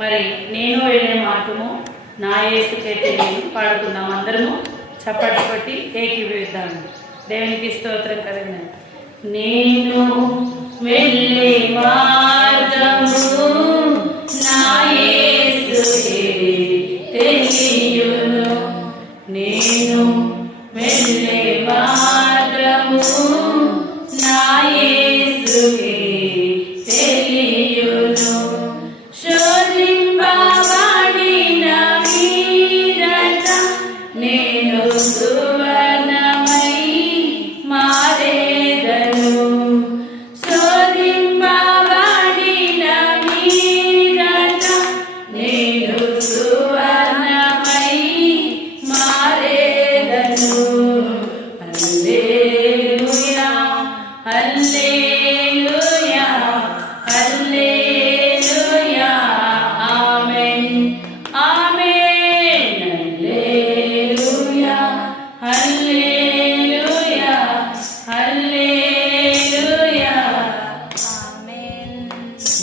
మరి నేను వెళ్ళే మార్గము నా యేసు చేతి నేను పాడుకుందాం. అందరము చప్పట్లు కొట్టి ఏకీభవిద్దాము. దేవునికి స్తోత్రం కలుగును. నేను వెళ్ళే మార్గము నా యేసుకే తెలియును. నేను వెళ్ళే మార్గము నా యేసుకే తెలియును. శోధింపబడిన మీదట నేను సువర్ణమై మారేదను. శోధింపబడిన మీదట నేను సువర్ణమై మారేదను. హల్లెలూయా హల్లెలూయా హల్లెలూయా ఆమేన్ ఆమేన్. హల్లెలూయా హల్లెలూయా హల్లెలూయా ఆమేన్.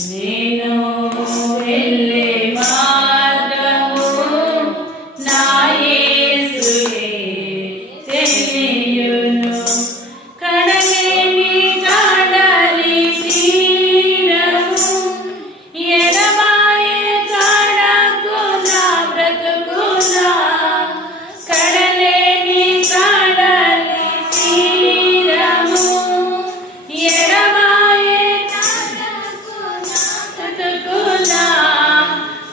నేను వెళ్ళే మార్గము నా యేసుకే తెలియును. కడలేని కడలి తీరము ఎడబాయే కడకు నా బ్రతుకునా. కడలేని కడలి తీరము ఎడబాయే కడకు నా బ్రతుకునా.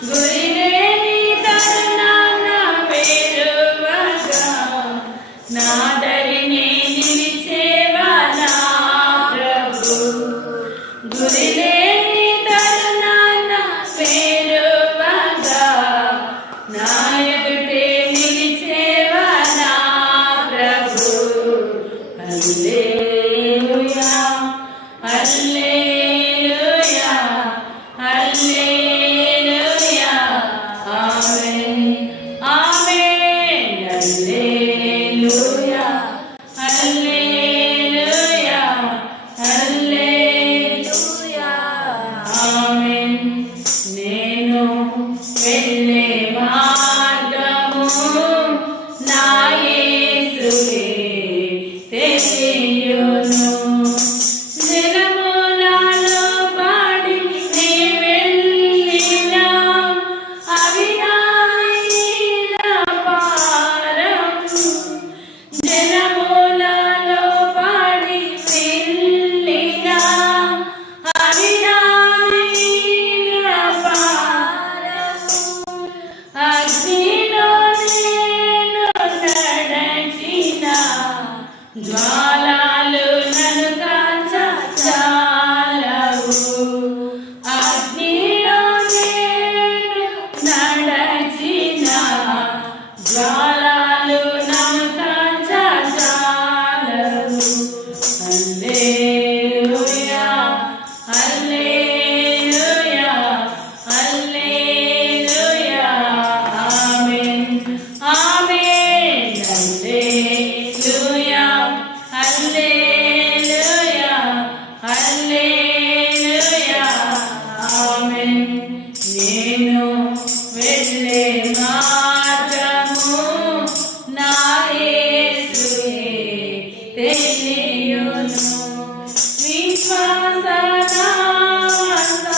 గురిలేని తరుణాన వేరువగా నా దరిని నిలిచేవా నా ప్రభు. గురిలేని తరుణాన వేరువగా నా ఎదుటే నిలిచేవా నా ప్రభు. హల్లెలూయా హల్లెలూయా హల్లెలూయా ఆమేన్ ఆమేన్. హల్లెలూయా హల్లెలూయా హల్లెలూయా ఆమేన్. నేను వెళ్ళే మార్గము నా యేసుకే తెలియును. జలములలో పడి నే వెళ్ళినా అవి నా మీద పారవు. జలములలో పడి వెళ్ళినా అవి నా మీద పారవు. అగ్నిలో నేను నడచినా జ్వాలలు నన్ను కాల్చజాలవు. అగ్నిలో నేను నడచినా జ్వాలలు నన్ను కాల్చజాలవు. హల్లెలూయా హల్లెలూయా హల్లెలూయా ఆమేన్ ఆమేన్. హల్లెలూయా హల్లెలూయా హల్లెలూయా ఆమేన్. నేను వెళ్ళే మార్గము నా యేసుకే తెలియును.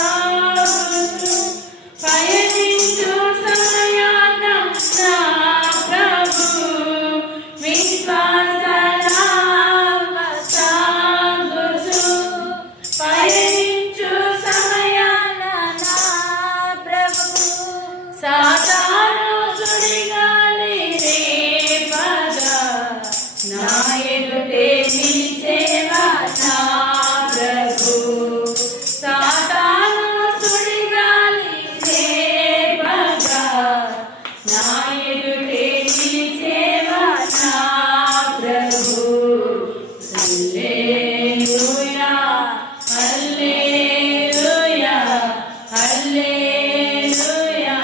విశ్వాసనామసాగుచు పయనించు సమయాన నా ప్రభు. విశ్వాసనామసాగుచు పయనించు సమయాన నా ప్రభు. సాతాను సుడిగాలి రేపగా నా ఎదుటే నిలిచేవా నా ప్రభు. సాతాను సుడిగాలి రేపగా నా ఎదుటే నిలిచేవా నా ప్రభు. హల్లెలూయా హల్లెలూయా హల్లెలూయా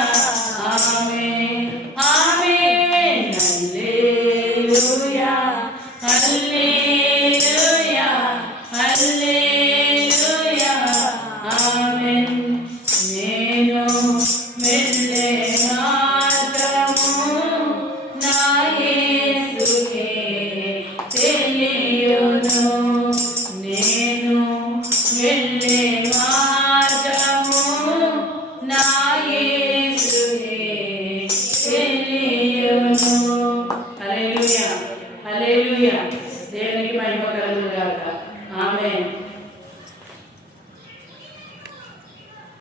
ఆమేన్ ఆమేన్. హల్లెలూయా హల్లెలూయా హల్లెలూయా ఆమేన్. నేను వెళ్ళే మార్గము నా యేసుకే తెలియును. నేను వెళ్ళే మార్గము నా యేసుకే తెలియును. హల్లెలూయా, హల్లెలూయా. దేవుని